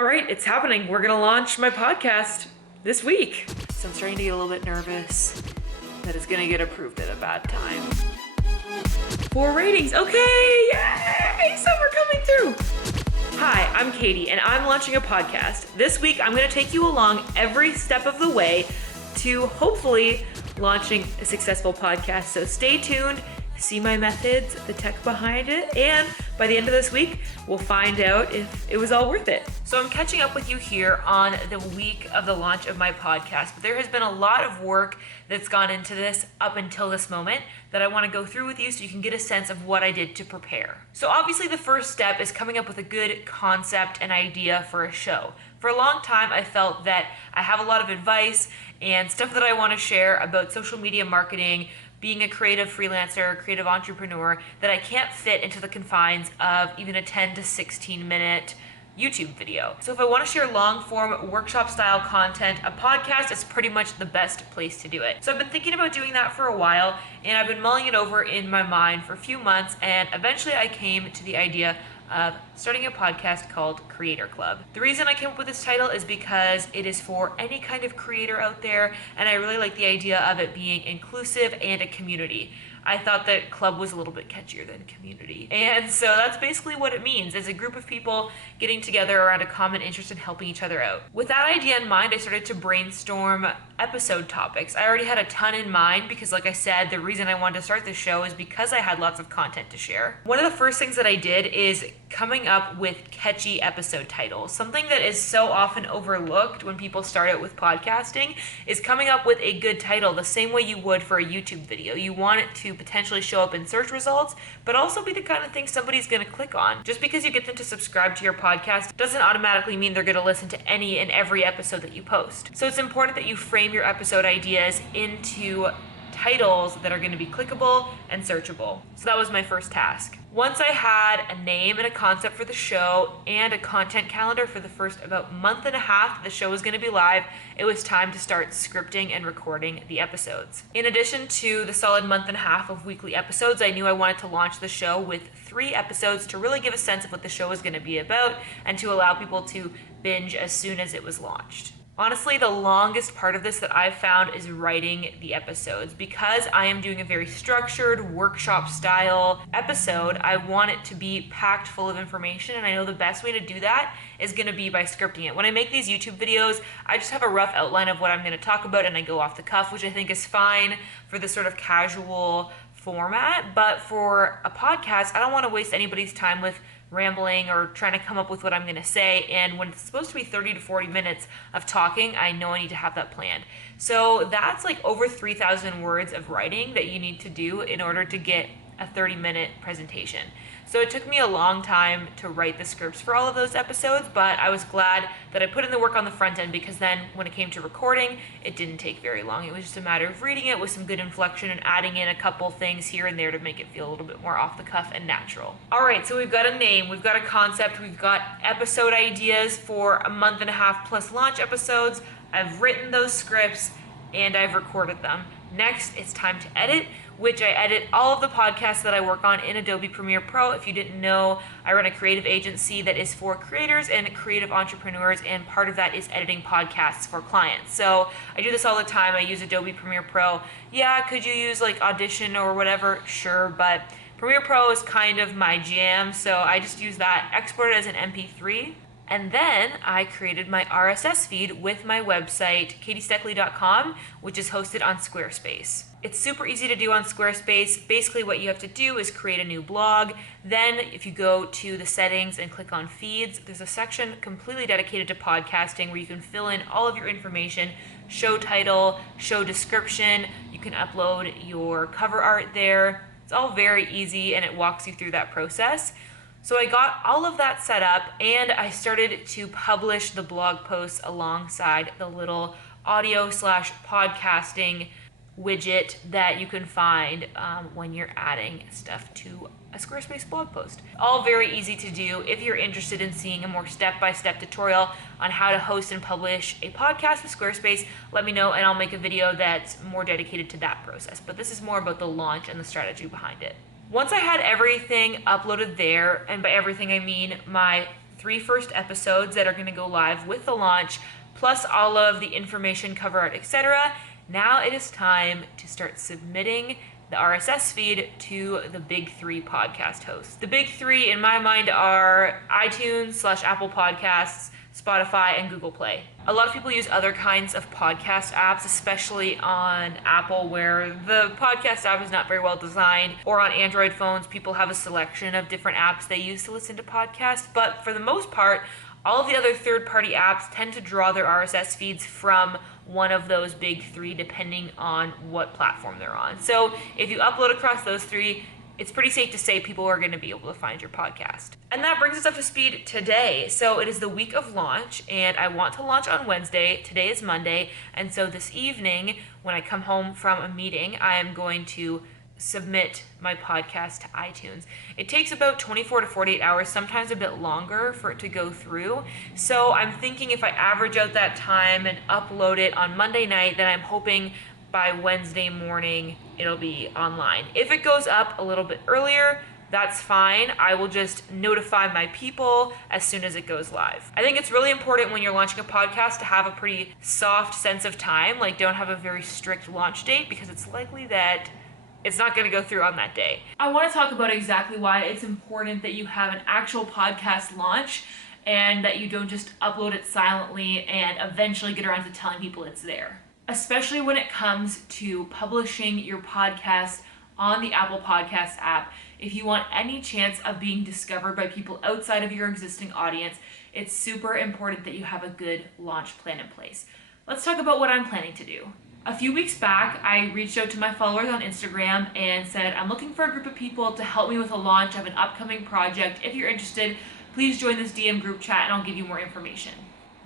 All right, it's happening. We're gonna launch my podcast this week. So I'm starting to get a little bit nervous that it's gonna get approved at a bad time. 4 ratings, okay, yay, some are coming through. Hi, I'm Katie, and I'm launching a podcast. This week, I'm gonna take you along every step of the way to hopefully launching a successful podcast. So stay tuned, see my methods, the tech behind it, and by the end of this week, we'll find out if it was all worth it. So I'm catching up with you here on the week of the launch of my podcast, but there has been a lot of work that's gone into this up until this moment that I want to go through with you so you can get a sense of what I did to prepare. So obviously the first step is coming up with a good concept and idea for a show. For a long time, I felt that I have a lot of advice and stuff that I want to share about social media marketing, being a creative freelancer, creative entrepreneur, that I can't fit into the confines of even a 10 to 16 minute YouTube video. So if I want to share long form workshop style content, a podcast is pretty much the best place to do it. So I've been thinking about doing that for a while, and I've been mulling it over in my mind for a few months, and eventually I came to the idea of starting a podcast called Creator Club. The reason I came up with this title is because it is for any kind of creator out there, and I really like the idea of it being inclusive and a community. I thought that club was a little bit catchier than community. And so that's basically what it means. It's a group of people getting together around a common interest in helping each other out. With that idea in mind, I started to brainstorm episode topics. I already had a ton in mind because, like I said, the reason I wanted to start this show is because I had lots of content to share. One of the first things that I did is coming up with catchy episode titles. Something that is so often overlooked when people start out with podcasting is coming up with a good title the same way you would for a YouTube video. You want it to potentially show up in search results, but also be the kind of thing somebody's going to click on. Just because you get them to subscribe to your podcast doesn't automatically mean they're going to listen to any and every episode that you post. So it's important that you frame your episode ideas into titles that are going to be clickable and searchable. So that was my first task. Once I had a name and a concept for the show and a content calendar for the first about month and a half that the show was going to be live, it was time to start scripting and recording the episodes. In addition to the solid month and a half of weekly episodes, I knew I wanted to launch the show with 3 episodes to really give a sense of what the show was going to be about and to allow people to binge as soon as it was launched. Honestly, the longest part of this that I've found is writing the episodes. Because I am doing a very structured workshop style episode, I want it to be packed full of information, and I know the best way to do that is going to be by scripting it. When I make these YouTube videos, I just have a rough outline of what I'm going to talk about and I go off the cuff, which I think is fine for this sort of casual format. But for a podcast, I don't want to waste anybody's time with rambling or trying to come up with what I'm going to say, and when it's supposed to be 30 to 40 minutes of talking, I know I need to have that planned. So that's like over 3,000 words of writing that you need to do in order to get a 30-minute presentation. So it took me a long time to write the scripts for all of those episodes, but I was glad that I put in the work on the front end, because then when it came to recording, it didn't take very long. It was just a matter of reading it with some good inflection and adding in a couple things here and there to make it feel a little bit more off the cuff and natural. All right, so we've got a name, we've got a concept, we've got episode ideas for a month and a half plus launch episodes. I've written those scripts and I've recorded them. Next, it's time to edit, which I edit all of the podcasts that I work on in Adobe Premiere Pro. If you didn't know, I run a creative agency that is for creators and creative entrepreneurs, and part of that is editing podcasts for clients. So I do this all the time. I use Adobe Premiere Pro. Yeah, could you use like Audition or whatever? Sure, but Premiere Pro is kind of my jam, so I just use that, export it as an MP3. And then I created my RSS feed with my website, katiesteckly.com, which is hosted on Squarespace. It's super easy to do on Squarespace. Basically what you have to do is create a new blog. Then if you go to the settings and click on feeds, there's a section completely dedicated to podcasting where you can fill in all of your information, show title, show description. You can upload your cover art there. It's all very easy and it walks you through that process. So I got all of that set up and I started to publish the blog posts alongside the little audio/podcasting widget that you can find when you're adding stuff to a Squarespace blog post. All very easy to do. If you're interested in seeing a more step-by-step tutorial on how to host and publish a podcast with Squarespace, let me know and I'll make a video that's more dedicated to that process. But this is more about the launch and the strategy behind it. Once I had everything uploaded there, and by everything I mean my 3 first episodes that are going to go live with the launch, plus all of the information, cover art, etc. Now it is time to start submitting the RSS feed to the big 3 podcast hosts. The big 3 in my mind are iTunes/Apple Podcasts, Spotify, and Google Play. A lot of people use other kinds of podcast apps, especially on Apple, where the podcast app is not very well designed, or on Android phones, people have a selection of different apps they use to listen to podcasts. But for the most part, all of the other third-party apps tend to draw their RSS feeds from one of those big 3, depending on what platform they're on. So if you upload across those 3, it's pretty safe to say people are going to be able to find your podcast. And that brings us up to speed today. So it is the week of launch, and I want to launch on Wednesday. Today is Monday, and so this evening, when I come home from a meeting, I am going to submit my podcast to iTunes. It takes about 24 to 48 hours, sometimes a bit longer for it to go through. So I'm thinking if I average out that time and upload it on Monday night, then I'm hoping by Wednesday morning it'll be online. If it goes up a little bit earlier, that's fine. I will just notify my people as soon as it goes live. I think it's really important when you're launching a podcast to have a pretty soft sense of time, like don't have a very strict launch date, because it's likely that it's not going to go through on that day. I want to talk about exactly why it's important that you have an actual podcast launch and that you don't just upload it silently and eventually get around to telling people it's there. Especially when it comes to publishing your podcast on the Apple Podcast app. If you want any chance of being discovered by people outside of your existing audience, it's super important that you have a good launch plan in place. Let's talk about what I'm planning to do. A few weeks back, I reached out to my followers on Instagram and said, I'm looking for a group of people to help me with a launch of an upcoming project. If you're interested, please join this DM group chat and I'll give you more information.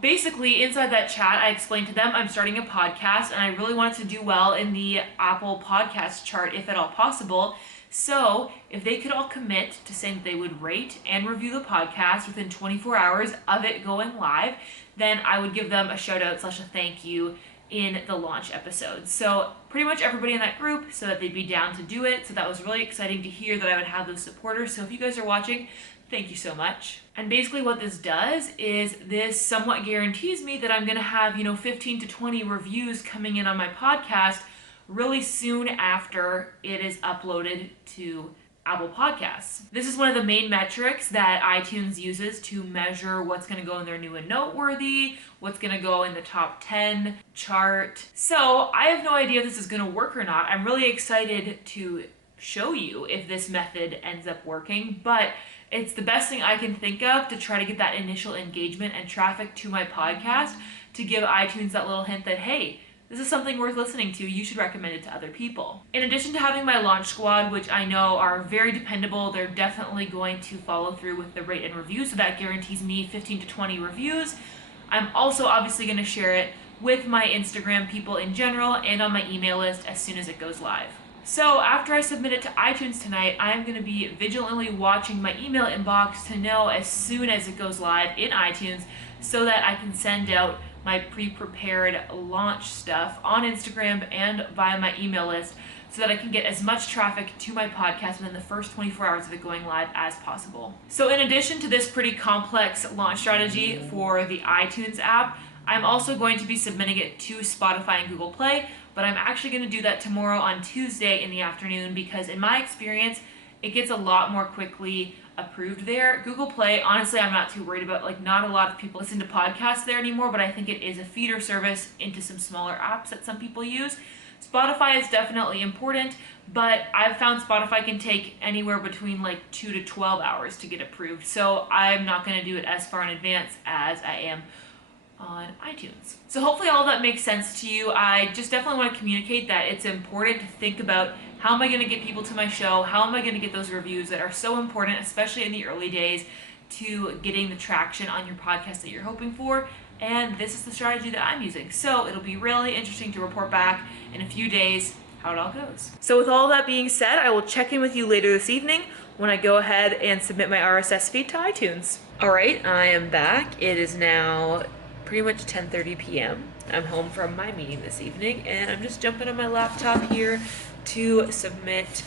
Basically, inside that chat, I explained to them I'm starting a podcast and I really want it to do well in the Apple Podcast chart, if at all possible. So if they could all commit to saying that they would rate and review the podcast within 24 hours of it going live, then I would give them a shout out / a thank you in the launch episode. So pretty much everybody in that group said that they'd be down to do it. So that was really exciting to hear that I would have those supporters. So if you guys are watching, thank you so much. And basically what this does is this somewhat guarantees me that I'm going to have, 15 to 20 reviews coming in on my podcast really soon after it is uploaded to Apple Podcasts. This is one of the main metrics that iTunes uses to measure what's going to go in their new and noteworthy, what's going to go in the top 10 chart. So I have no idea if this is going to work or not. I'm really excited to show you if this method ends up working, but it's the best thing I can think of to try to get that initial engagement and traffic to my podcast, to give iTunes that little hint that, hey, this is something worth listening to. You should recommend it to other people. In addition to having my launch squad, which I know are very dependable, they're definitely going to follow through with the rate and review, so that guarantees me 15 to 20 reviews. I'm also obviously going to share it with my Instagram people in general and on my email list as soon as it goes live. So after I submit it to iTunes tonight, I'm going to be vigilantly watching my email inbox to know as soon as it goes live in iTunes so that I can send out my pre-prepared launch stuff on Instagram and via my email list so that I can get as much traffic to my podcast within the first 24 hours of it going live as possible. So in addition to this pretty complex launch strategy for the iTunes app, I'm also going to be submitting it to Spotify and Google Play, but I'm actually going to do that tomorrow on Tuesday in the afternoon because in my experience, it gets a lot more quickly approved there. Google Play, honestly, I'm not too worried about. Not a lot of people listen to podcasts there anymore, but I think it is a feeder service into some smaller apps that some people use. Spotify is definitely important, but I've found Spotify can take anywhere between 2 to 12 hours to get approved. So I'm not going to do it as far in advance as I am on iTunes. So hopefully all that makes sense to you. I just definitely want to communicate that it's important to think about how am I going to get people to my show? How am I going to get those reviews that are so important, especially in the early days, to getting the traction on your podcast that you're hoping for? And this is the strategy that I'm using. So it'll be really interesting to report back in a few days how it all goes. So with all that being said, I will check in with you later this evening when I go ahead and submit my RSS feed to iTunes. All right, I am back. It is now pretty much 10:30 p.m. I'm home from my meeting this evening and I'm just jumping on my laptop here to submit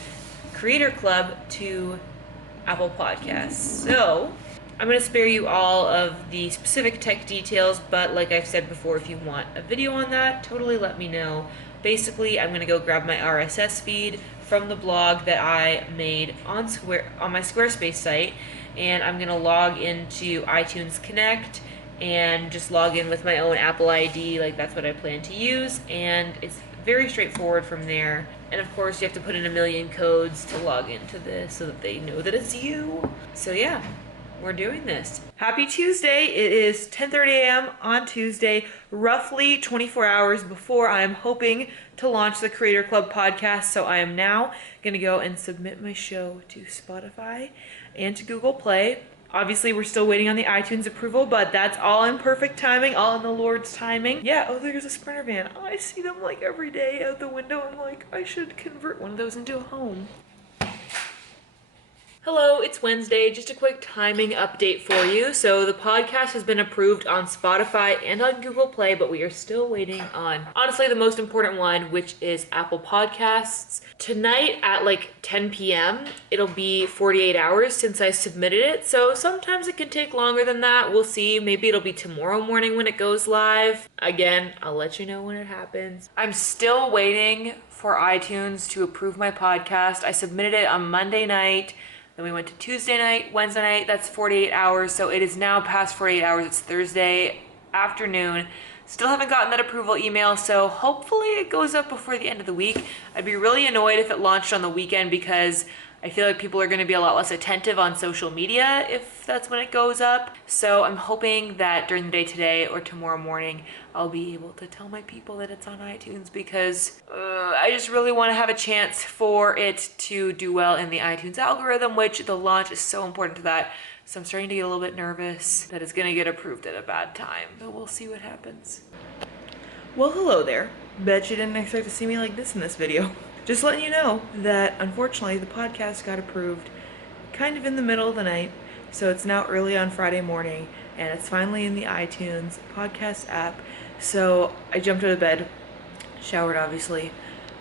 Creator Club to Apple Podcasts. So I'm going to spare you all of the specific tech details, but like I've said before, if you want a video on that, totally let me know. Basically, I'm going to go grab my RSS feed from the blog that I made on my Squarespace site, and I'm going to log into iTunes Connect and just log in with my own Apple ID, like that's what I plan to use, and it's very straightforward from there. And of course, you have to put in a million codes to log into this so that they know that it's you. So yeah, we're doing this. Happy Tuesday. It is 10:30 a.m. on Tuesday, roughly 24 hours before I'm hoping to launch the Creator Club podcast. So I am now going to go and submit my show to Spotify and to Google Play. Obviously, we're still waiting on the iTunes approval, but that's all in perfect timing, all in the Lord's timing. Yeah, oh, there's a Sprinter van. Oh, I see them like every day out the window. I'm like, I should convert one of those into a home. Hello, it's Wednesday. Just a quick timing update for you. So the podcast has been approved on Spotify and on Google Play, but we are still waiting on, honestly, the most important one, which is Apple Podcasts. Tonight at like 10 p.m., it'll be 48 hours since I submitted it. So sometimes it can take longer than that. We'll see. Maybe it'll be tomorrow morning when it goes live. Again, I'll let you know when it happens. I'm still waiting for iTunes to approve my podcast. I submitted it on Monday night. Then we went to Tuesday night, Wednesday night, that's 48 hours. So it is now past 48 hours. It's Thursday afternoon. Still haven't gotten that approval email, so hopefully it goes up before the end of the week. I'd be really annoyed if it launched on the weekend because I feel like people are going to be a lot less attentive on social media if that's when it goes up. So I'm hoping that during the day today or tomorrow morning, I'll be able to tell my people that it's on iTunes because I just really want to have a chance for it to do well in the iTunes algorithm, which the launch is so important to that. So I'm starting to get a little bit nervous that it's going to get approved at a bad time, but we'll see what happens. Well, hello there. Bet you didn't expect to see me like this in this video. Just letting you know that unfortunately the podcast got approved kind of in the middle of the night, so it's now early on Friday morning and it's finally in the iTunes podcast app. So I jumped out of bed, showered obviously.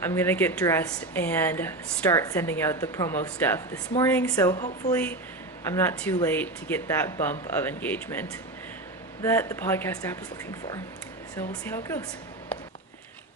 I'm gonna get dressed and start sending out the promo stuff this morning, so hopefully I'm not too late to get that bump of engagement that the podcast app is looking for. So we'll see how it goes.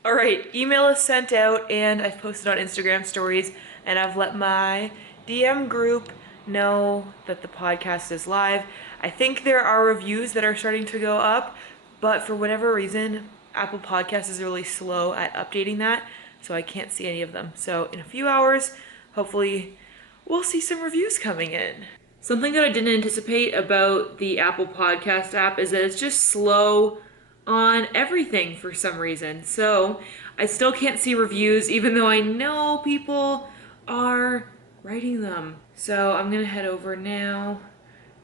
All right, email is sent out and I've posted on Instagram stories and I've let my DM group know that the podcast is live. I think there are reviews that are starting to go up, but for whatever reason, Apple Podcasts is really slow at updating that, so I can't see any of them. So in a few hours, hopefully we'll see some reviews coming in. Something that I didn't anticipate about the Apple Podcast app is that it's just slow on everything for some reason. So I still can't see reviews even though I know people are writing them. So I'm gonna head over now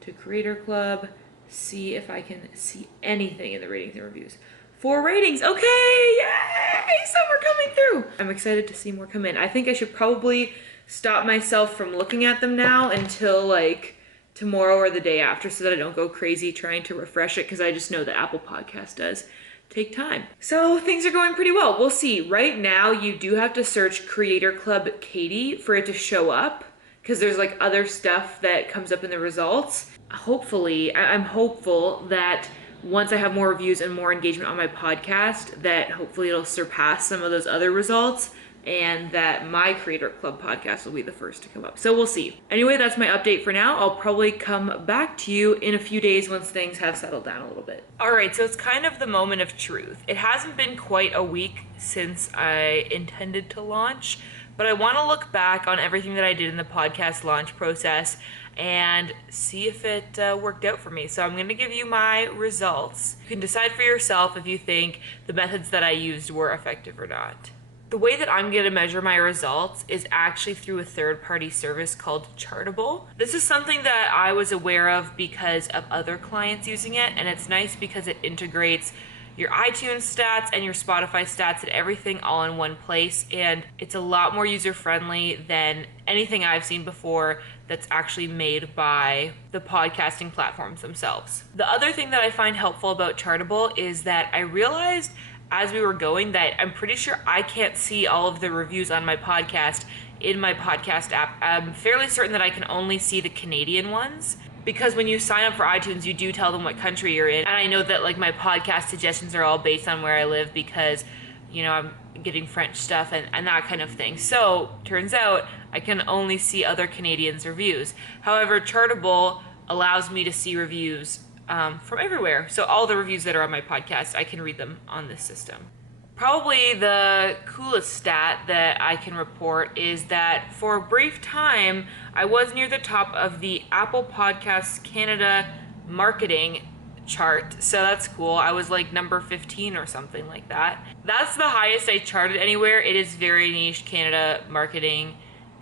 to Creator Club, see if I can see anything in the ratings and reviews. 4 ratings, okay, yay, some are coming through. I'm excited to see more come in. I think I should probably stop myself from looking at them now until like tomorrow or the day after so that I don't go crazy trying to refresh it because I just know that Apple Podcast does take time. So things are going pretty well. We'll see. Right now, you do have to search Creator Club Katie for it to show up because there's like other stuff that comes up in the results. Hopefully, I'm hopeful that once I have more reviews and more engagement on my podcast, that hopefully it'll surpass some of those other results and that my Creator Club podcast will be the first to come up. So we'll see. Anyway, that's my update for now. I'll probably come back to you in a few days once things have settled down a little bit. All right, so it's kind of the moment of truth. It hasn't been quite a week since I intended to launch, but I want to look back on everything that I did in the podcast launch process and see if it worked out for me. So I'm going to give you my results. You can decide for yourself if you think the methods that I used were effective or not. The way that I'm going to measure my results is actually through a third-party service called Chartable. This is something that I was aware of because of other clients using it, and it's nice because it integrates your iTunes stats and your Spotify stats and everything all in one place, and it's a lot more user-friendly than anything I've seen before that's actually made by the podcasting platforms themselves. The other thing that I find helpful about Chartable is that I realized as we were going that I'm pretty sure I can't see all of the reviews on my podcast in my podcast app. I'm fairly certain that I can only see the Canadian ones. because when you sign up for iTunes, you do tell them what country you're in. And I know that like my podcast suggestions are all based on where I live because, you know, I'm getting French stuff and that kind of thing. So turns out I can only see other Canadians' reviews. However, Chartable allows me to see reviews from everywhere. So all the reviews that are on my podcast, I can read them on this system. Probably the coolest stat that I can report is that for a brief time, I was near the top of the Apple Podcasts Canada marketing chart. So that's cool. I was like number 15 or something like that. That's the highest I charted anywhere. It is very niche Canada marketing,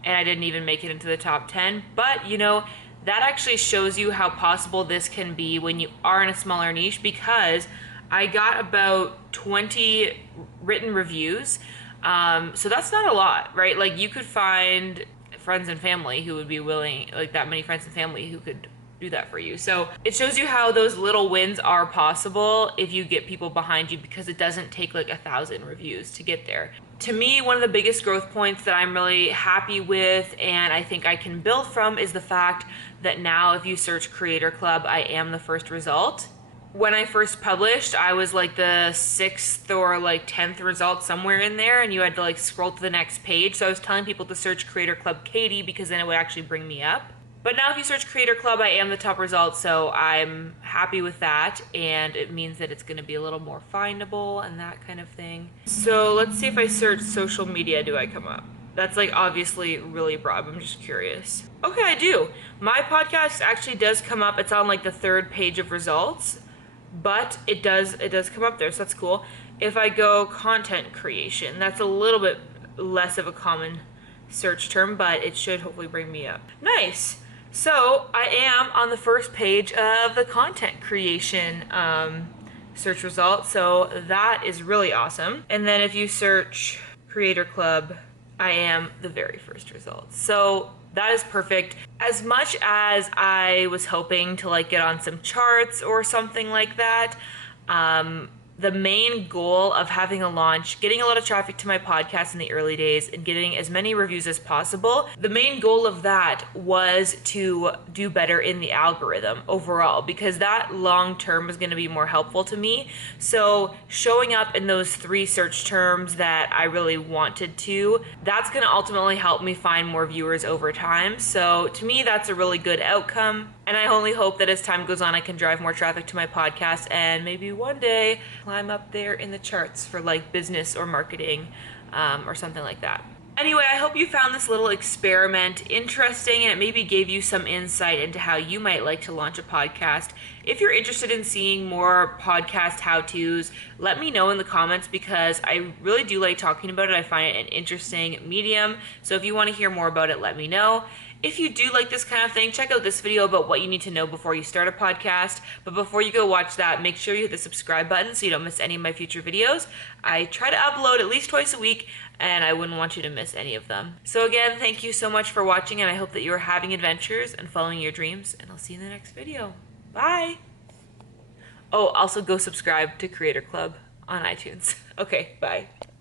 and I didn't even make it into the top 10. But, you know, that actually shows you how possible this can be when you are in a smaller niche, because I got about 20 written reviews. So that's not a lot, right? Like you could find friends and family who would be willing, like that many friends and family who could do that for you. So it shows you how those little wins are possible if you get people behind you, because it doesn't take like 1,000 reviews to get there. To me, one of the biggest growth points that I'm really happy with and I think I can build from is the fact that now if you search Creator Club, I am the first result. When I first published, I was like the 6th or like 10th result, somewhere in there, and you had to like scroll to the next page. So I was telling people to search Creator Club Katie because then it would actually bring me up. But now if you search Creator Club, I am the top result, so I'm happy with that, and it means that it's going to be a little more findable and that kind of thing. So let's see if I search social media, do I come up? That's like obviously really broad, I'm just curious. Okay, I do. My podcast actually does come up. It's on like the 3rd page of results, but it does come up there, so that's cool. If I go content creation, that's a little bit less of a common search term, but it should hopefully bring me up. Nice. So I am on the 1st page of the content creation search results, so that is really awesome. And then if you search Creator Club, I am the very first result. So that is perfect. As much as I was hoping to like get on some charts or something like that, the main goal of having a launch, getting a lot of traffic to my podcast in the early days and getting as many reviews as possible, the main goal of that was to do better in the algorithm overall, because that long term was going to be more helpful to me. So showing up in those 3 search terms that I really wanted to, that's going to ultimately help me find more viewers over time. So to me, that's a really good outcome. And I only hope that as time goes on, I can drive more traffic to my podcast and maybe one day climb up there in the charts for like business or marketing or something like that. Anyway, I hope you found this little experiment interesting and it maybe gave you some insight into how you might like to launch a podcast. If you're interested in seeing more podcast how-tos, let me know in the comments, because I really do like talking about it. I find it an interesting medium. So if you want to hear more about it, let me know. If you do like this kind of thing, check out this video about what you need to know before you start a podcast. But before you go watch that, make sure you hit the subscribe button so you don't miss any of my future videos. I try to upload at least twice a week, and I wouldn't want you to miss any of them. So again, thank you so much for watching, and I hope that you are having adventures and following your dreams, and I'll see you in the next video. Bye! Oh, also go subscribe to Creator Club on iTunes. Okay, bye.